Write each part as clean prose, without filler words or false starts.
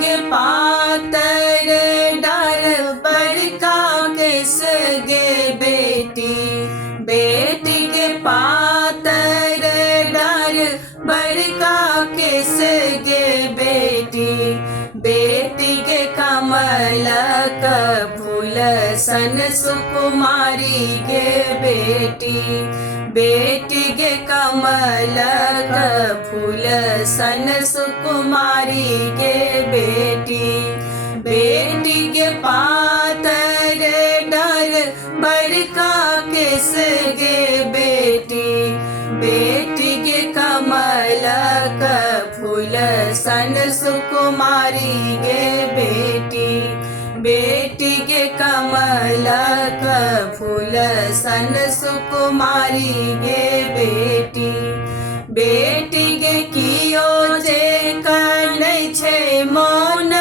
गे पातर डार बड़का किस गे बेटी, बेटी गे पातर डार बड़का किस गे बेटी, बेटी गे कमल का फूल सन सुकुमारी गे बेटी, बेटी गे कमल का फूल सन सुकुमारी गे बेटी, बेटी गे पातर डार बड़का किस गे बेटी, बेटी गे कमल का फूल सन सुकुमारी गे बेटी, बेटी गे कमल का फूल सन सुकुमारी गे बेटी, बेटी गे कियो जे कनै छे मौन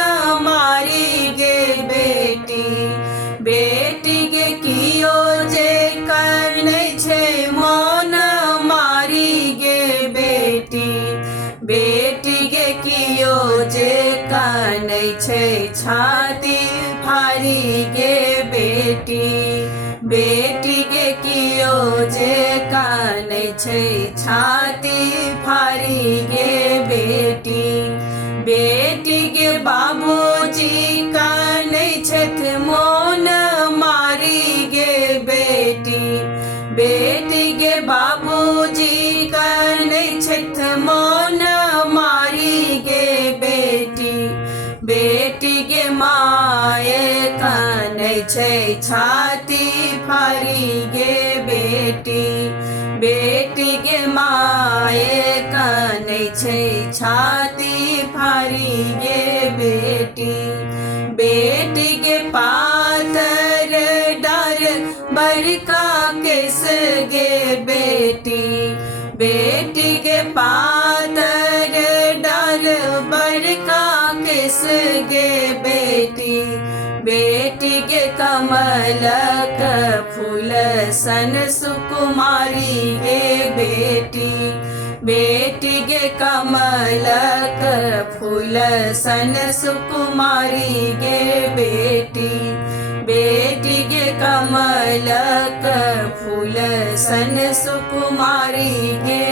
मारी गे बेटी, बेटी गे कियो जे कनै छे मौन मारी गे बेटी, बेटी गे कियो जे कनै छे छाती फारी गे बेटी, बेटी गे कियो जे कनै छे छाती फारी गे बेटी, बेटी गे बाबूजी कनै छथ मौन मारी गे बेटी, बेटी गे बाबूजी कनै छथ मौन मारी गे बेटी, बेटी गे माए कनै छे छाती फारी गे बेटी, बेटी गे माए कनै छे छाती फारी गे बेटी, बेटी गे पातर डार बड़का किस गे बेटी, बेटी गे पातर डार बड़का किस गे बेटी, बेटी गे कमल का फूल सन सुकुमारी गे बेटी, बेटी गे कमल का फूल सन सुकुमारी गे बेटी, बेटी गे कमल का फूल सन सुकुमारी गे